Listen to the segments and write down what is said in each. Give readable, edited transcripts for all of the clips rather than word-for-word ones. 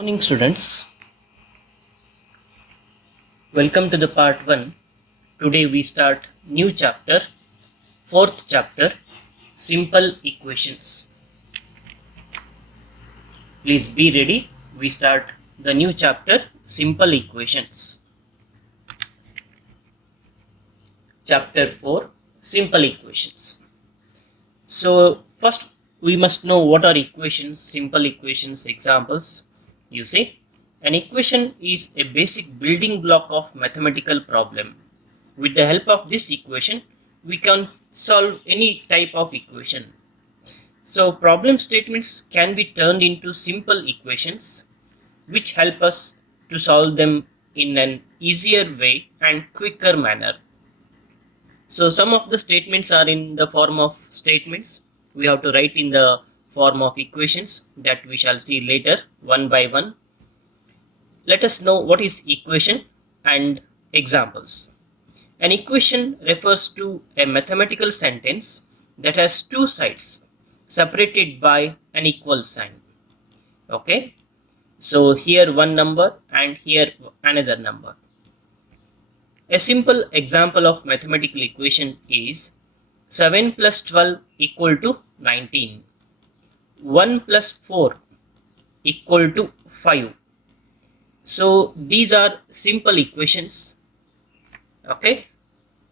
Morning students, welcome to the part 1. Today we start new chapter, fourth chapter, simple equations. Please be ready, we start the new chapter, simple equations. Chapter 4, simple equations. So first we must know what are equations, simple equations examples. You see, an equation is a basic building block of mathematical problem. With the help of this equation, we can solve any type of equation. So problem statements can be turned into simple equations which help us to solve them in an easier way and quicker manner. So some of the statements are in the form of statements. We have to write in the form of equations that we shall see later one by one. Let us know what is equation and examples. An equation refers to a mathematical sentence that has two sides separated by an equal sign. Okay, so here one number and here another number. A simple example of mathematical equation is 7 plus 12 equal to 19. 1 plus 4 equal to 5. So these are simple equations. Okay,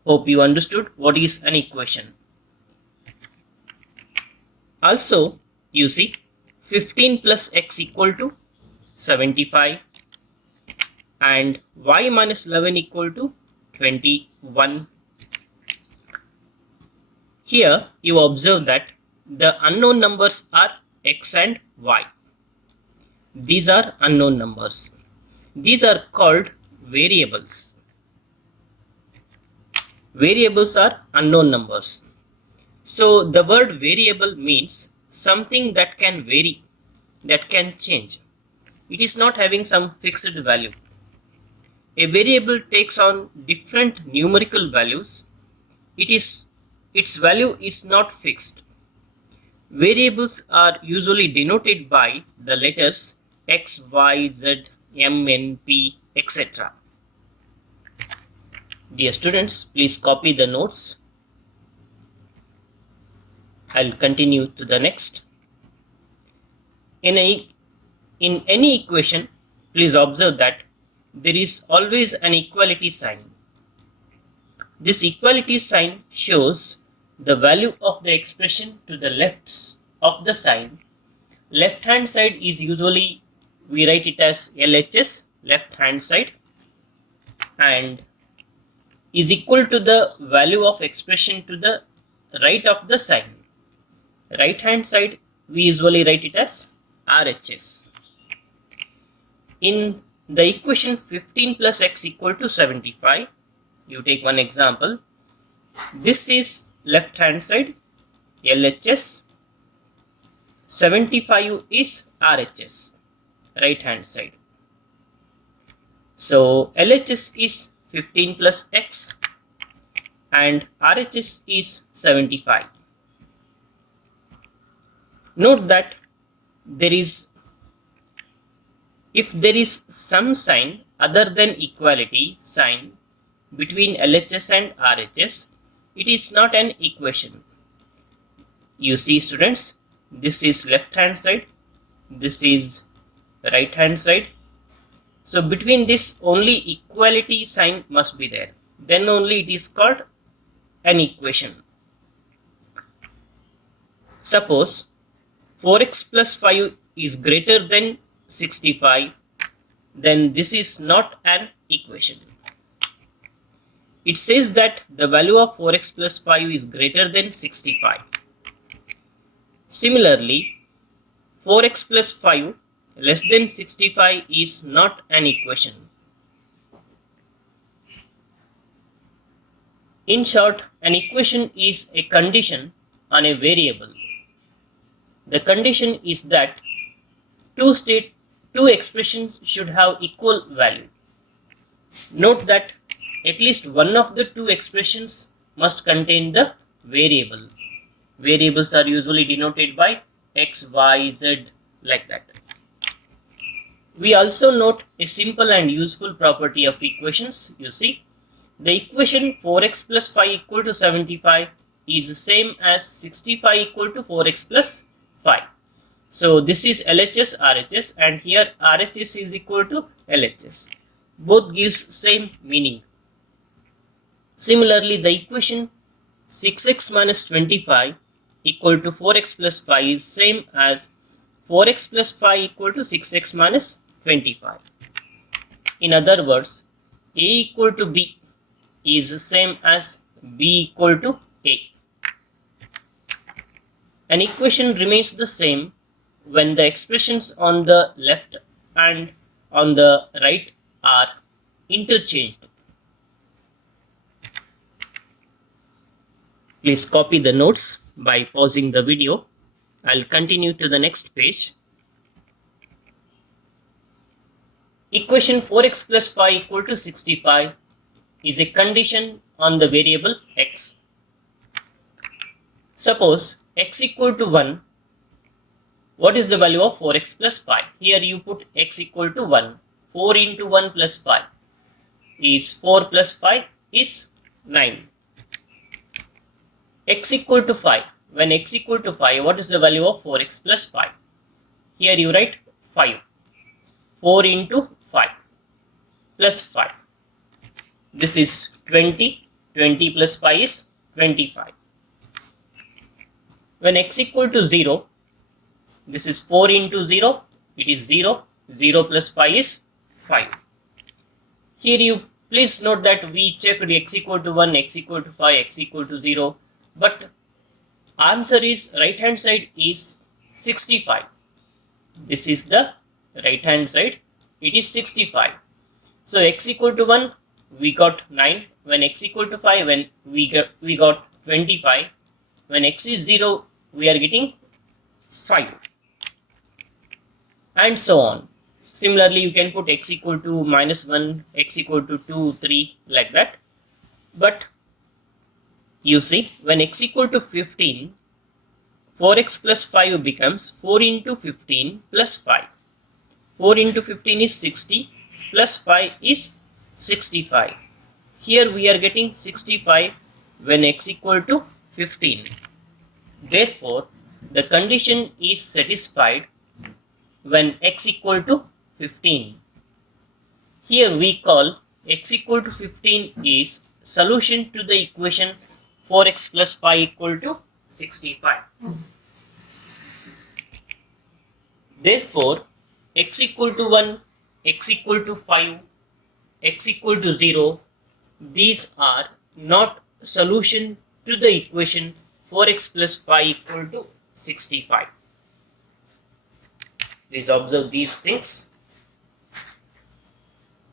hope you understood what is an equation. Also, you see 15 plus x equal to 75 and y minus 11 equal to 21. Here you observe that the unknown numbers are x and y. These are unknown numbers. These are called variables. Variables are unknown numbers. So the word variable means something that can vary, that can change. It is not having some fixed value. A variable takes on different numerical values. Its value is not fixed. Variables are usually denoted by the letters x, y, z, m, n, p, etc. Dear students, please copy the notes. I'll continue to the next. In any equation, please observe that there is always an equality sign. This equality sign shows the value of the expression to the left of the sign. Left hand side is usually, we write it as LHS, left hand side, and is equal to the value of expression to the right of the sign. Right hand side, we usually write it as RHS. In the equation 15 plus x equal to 75, you take one example. This is left hand side, LHS. 75 is RHS, right hand side. So LHS is 15 plus x and RHS is 75. Note that if there is some sign other than equality sign between LHS and RHS, it is not an equation. You see students, this is left hand side, this is right hand side. So between this only equality sign must be there. Then only it is called an equation. Suppose 4x plus 5 is greater than 65, then this is not an equation. It says that the value of 4x plus 5 is greater than 65. Similarly, 4x plus 5 less than 65 is not an equation. In short, an equation is a condition on a variable. The condition is that two expressions should have equal value. Note that at least one of the two expressions must contain the variable. Variables are usually denoted by x, y, z, like that. We also note a simple and useful property of equations. You see, the equation 4x plus 5 equal to 75 is the same as 65 equal to 4x plus 5. So this is LHS, RHS, and here RHS is equal to LHS. Both gives same meaning. Similarly, the equation 6x minus 25 equal to 4x plus 5 is same as 4x plus 5 equal to 6x minus 25. In other words, A equal to B is the same as B equal to A. An equation remains the same when the expressions on the left and on the right are interchanged. Please copy the notes by pausing the video. I'll continue to the next page. Equation 4x plus 5 equal to 65 is a condition on the variable x. Suppose x equal to 1. What is the value of 4x plus 5? Here you put x equal to 1. 4 into 1 plus 5 is 4 plus 5 is 9. X equal to 5. When x equal to 5, what is the value of 4x plus 5? Here you write 5. 4 into 5 plus 5. This is 20. 20 plus 5 is 25. When x equal to 0, this is 4 into 0, it is 0. 0 plus 5 is 5. Here you please note that we checked x equal to 1, x equal to 5, x equal to 0. But answer is right hand side is 65. This is the right hand side. It is 65. So x equal to 1, we got 9. When x equal to 5, when we got 25. When x is 0, we are getting 5. And so on. Similarly, you can put x equal to minus 1, x equal to 2, 3, like that. But you see, when x equal to 15, 4x plus 5 becomes 4 into 15 plus 5. 4 into 15 is 60 plus 5 is 65. Here we are getting 65 when x equal to 15. Therefore, the condition is satisfied when x equal to 15. Here we call x equal to 15 is solution to the equation 4x plus 5 equal to 65. Therefore, x equal to 1, x equal to 5, x equal to 0, these are not solution to the equation 4x plus 5 equal to 65. Please observe these things.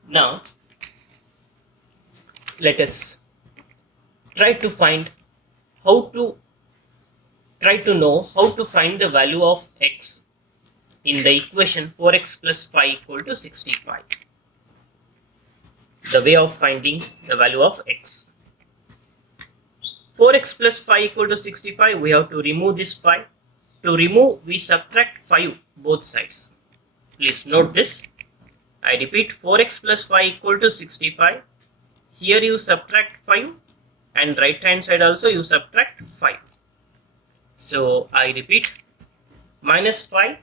Now, let us try to know how to find the value of x in the equation 4x plus 5 equal to 65. The way of finding the value of x. 4x plus 5 equal to 65, we have to remove this 5. To remove, we subtract 5 both sides. Please note this. I repeat, 4x plus 5 equal to 65. Here you subtract 5 and right hand side also you subtract 5. So I repeat, minus 5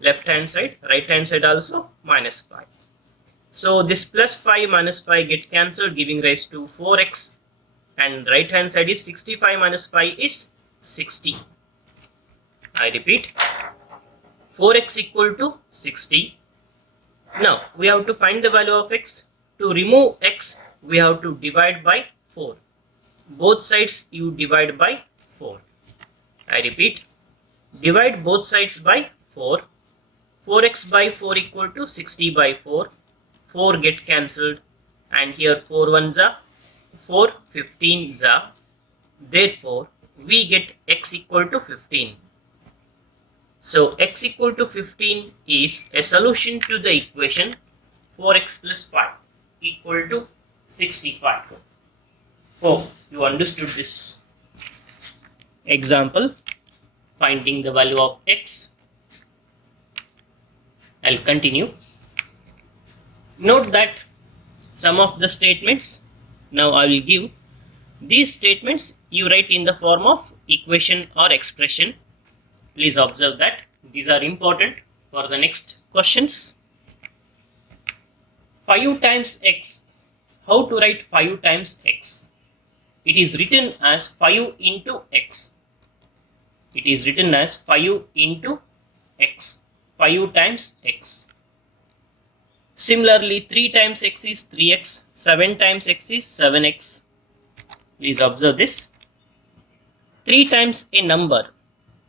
left hand side, right hand side also minus 5. So this plus 5 minus 5 get cancelled, giving rise to 4x, and right hand side is 65 minus 5 is 60. I repeat, 4x equal to 60. Now we have to find the value of x. To remove x, we have to divide by 4. Both sides you divide by 4. I repeat, divide both sides by 4. 4x by 4 equal to 60 by 4. 4 get cancelled, and here 4 ones are 4 15s are. Therefore, we get x equal to 15. So x equal to 15 is a solution to the equation 4x plus 5 equal to 65. Hope you understood this example, finding the value of x I'll continue. Note that some of the statements now I will give. These statements you write in the form of equation or expression. Please observe that these are important for the next questions. 5 times x. How to write 5 times x? It is written as 5 into x. It is written as 5 into x. 5 times x. Similarly, 3 times x is 3x. 7 times x is 7x. Please observe this. 3 times a number.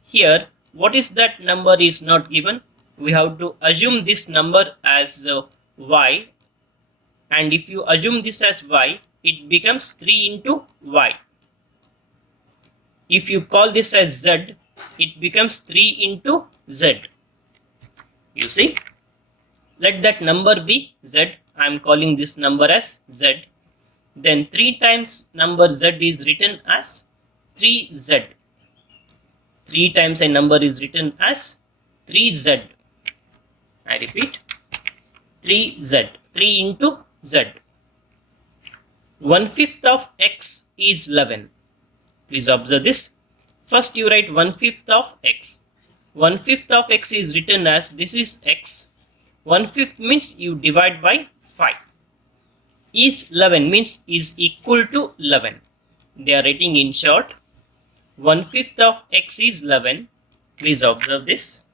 Here, what is that number is not given. We have to assume this number as y. And if you assume this as y, it becomes 3 into y. If you call this as z, it becomes 3 into z. You see? Let that number be z. I am calling this number as z. Then 3 times number z is written as 3z. 3 times a number is written as 3z. I repeat, 3z. 3 into z. 1/5 of x is 11. Please observe this. First you write 1/5 of x. 1/5 of x is written as this is x. 1/5 means you divide by 5. Is 11 means is equal to 11. They are writing in short. 1/5 of x is 11. Please observe this.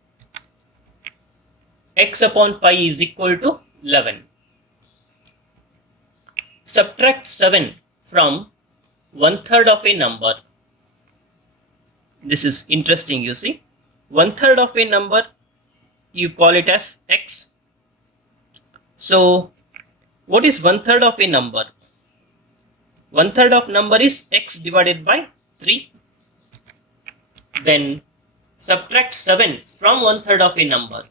X upon 5 is equal to 11. Subtract 7 from 1/3 of a number. This is interesting, you see. 1/3 of a number, you call it as x. So, what is 1/3 of a number? 1/3 of number is x divided by 3. Then subtract 7 from 1/3 of a number.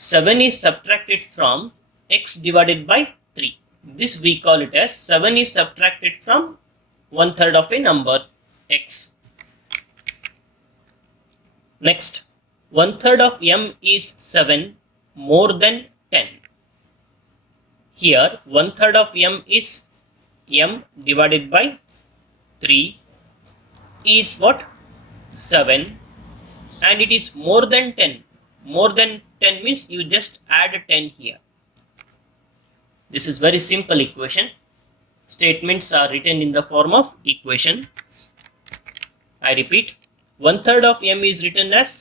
7 is subtracted from x divided by 3. This we call it as 7 is subtracted from 1/3 of a number x. Next, 1/3 of m is 7 more than 10. Here 1/3 of m is m divided by 3 is what? 7, and it is more than 10. More than 10 means you just add 10 here. This is very simple equation. Statements are written in the form of equation. I repeat, 1/3 of m is written as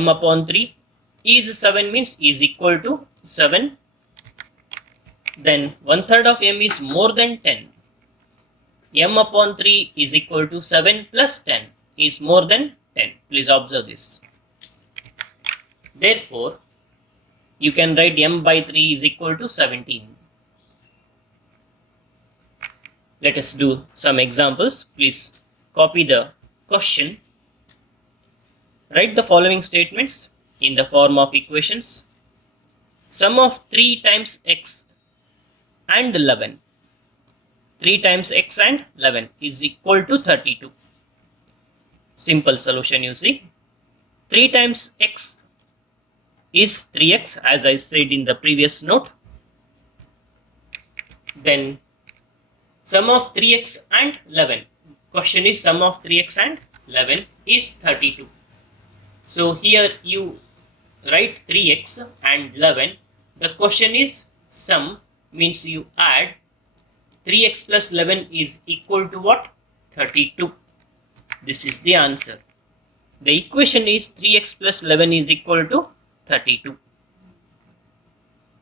m upon 3 is 7 means is equal to 7. Then 1/3 of m is more than 10. M upon 3 is equal to 7 plus 10 is more than 10. Please observe this. Therefore, you can write m by 3 is equal to 17. Let us do some examples. Please copy the question. Write the following statements in the form of equations. Sum of 3 times x and 11. 3 times x and 11 is equal to 32. Simple solution, you see. 3 times x is 3x, as I said in the previous note. Then sum of 3x and 11. Question is sum of 3x and 11 is 32. So here you write 3x and 11. The question is sum means you add 3x plus 11 is equal to what? 32. This is the answer. The equation is 3x plus 11 is equal to 32.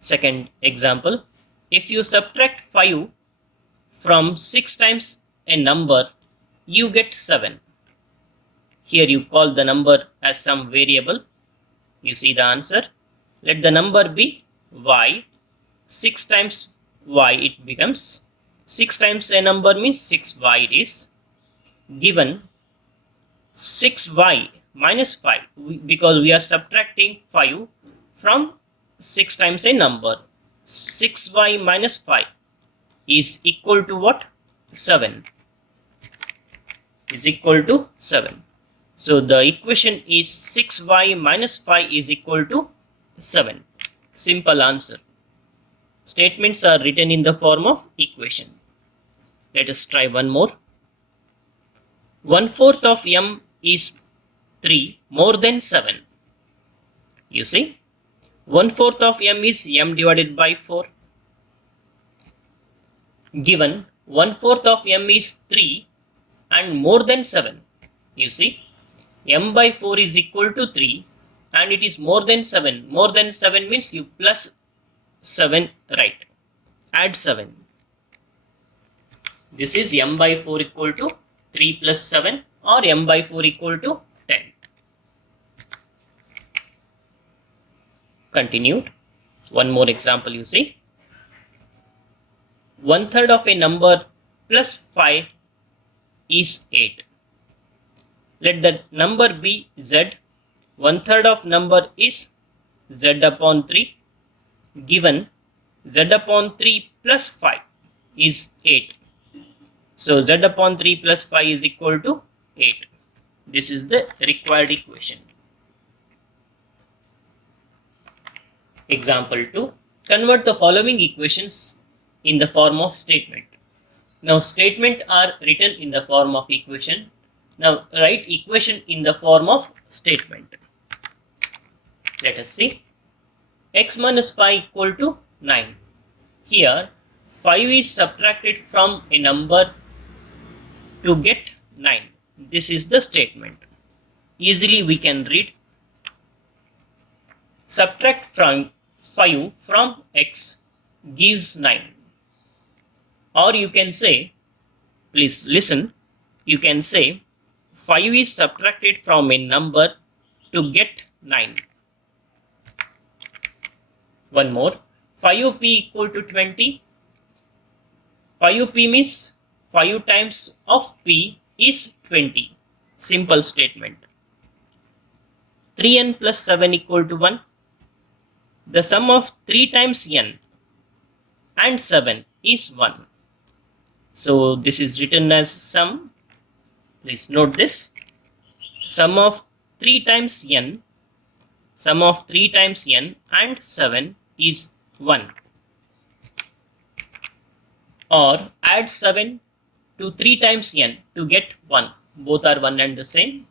Second example. If you subtract 5 from 6 times a number, you get 7. Here you call the number as some variable. You see the answer. Let the number be y. 6 times y it becomes. 6 times a number means 6y it is. Given 6y minus 5, because we are subtracting 5 from 6 times a number. 6y minus 5 is equal to what? 7. Is equal to 7. So the equation is 6y minus 5 is equal to 7. Simple answer. Statements are written in the form of equation. Let us try one more. 1/4 of m is 3 more than 7. You see, 1/4 of m is m divided by 4. Given 1/4 of m is 3 and more than 7. You see, m by 4 is equal to 3 and it is more than 7. More than 7 means you plus 7, right? Add 7. This is m by 4 equal to 3 plus 7 or m by 4 equal to 10. Continued. One more example you see. 1/3 of a number plus 5 is 8. Let the number be z. 1/3 of number is z upon 3. Given z upon 3 plus 5 is 8. So z upon 3 plus 5 is equal to 8. This is the required equation. Example 2. Convert the following equations in the form of statement. Now statement are written in the form of equation. Now write equation in the form of statement. Let us see. X minus 5 equal to 9. Here 5 is subtracted from a number to get 9. This is the statement. Easily we can read. Subtract from 5 from x gives 9. Or you can say, please listen, you can say 5 is subtracted from a number to get 9. One more. 5p equal to 20. 5p means 5 times of p is 20. Simple statement. 3n plus 7 equal to 1. The sum of 3 times n and 7 is 1. So this is written as sum. Please note this. Sum of 3 times n. Sum of 3 times n and 7 is 1. Or add 7 to 3 times n to get 1. Both are 1 and the same.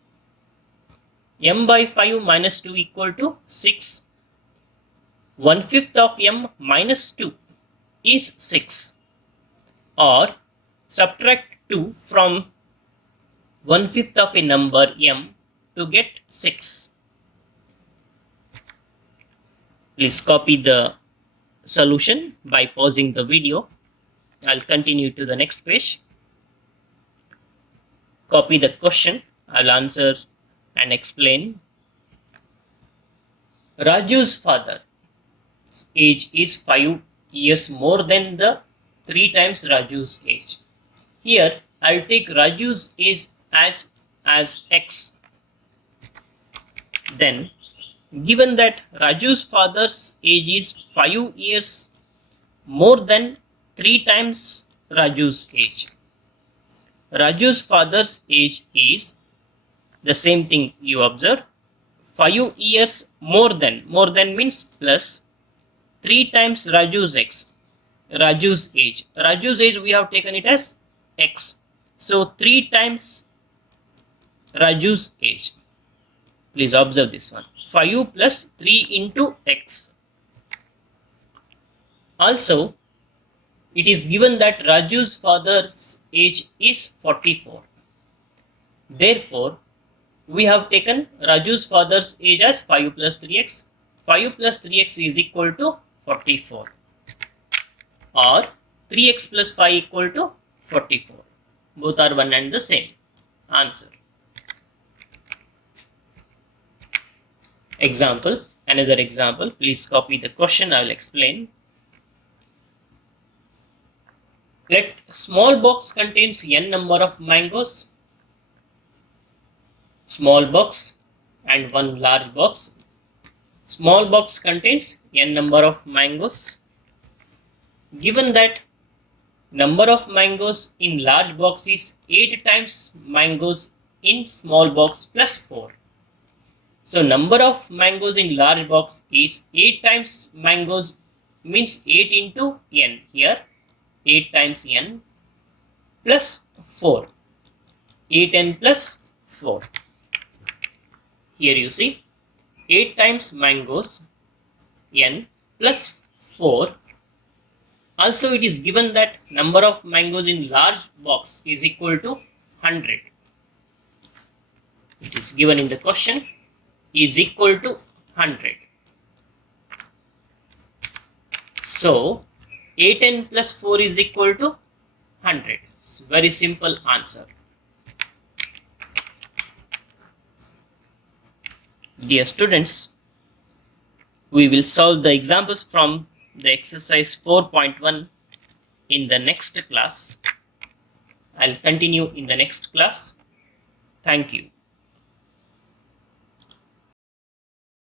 m by 5 minus 2 equal to 6. 1/5 of m minus 2 is 6. Or subtract 2 from 1/5 of a number m to get 6. Please copy the solution by pausing the video. I'll continue to the next page. Copy the question. I'll answer and explain. Raju's father's age is 5 years more than the 3 times Raju's age. Here I'll take Raju's age as x. Then given that Raju's father's age is 5 years more than 3 times Raju's age. Raju's father's age is the same thing you observe. 5 years more than means plus 3 times Raju's age. Raju's age we have taken it as x. So 3 times Raju's age. Please observe this one. 5 plus 3 into x. Also, it is given that Raju's father's age is 44. Therefore, we have taken Raju's father's age as 5 plus 3x. 5 plus 3x is equal to 44. Or 3x plus 5 equal to 44. Both are one and the same. Answer. Example. Another example. Please copy the question. I will explain. Let small box contains n number of mangoes. Small box and one large box. Small box contains n number of mangoes. Given that number of mangoes in large box is 8 times mangoes in small box plus 4. So number of mangoes in large box is 8 times mangoes, means 8 into n here, 8 times n plus 4, 8n plus 4. Here you see 8 times mangoes n plus 4. Also it is given that number of mangoes in large box is equal to 100. It is given in the question is equal to 100. So 8n plus 4 is equal to 100. It's very simple answer. Dear students, we will solve the examples from the exercise 4.1 in the next class. I'll continue in the next class. Thank you.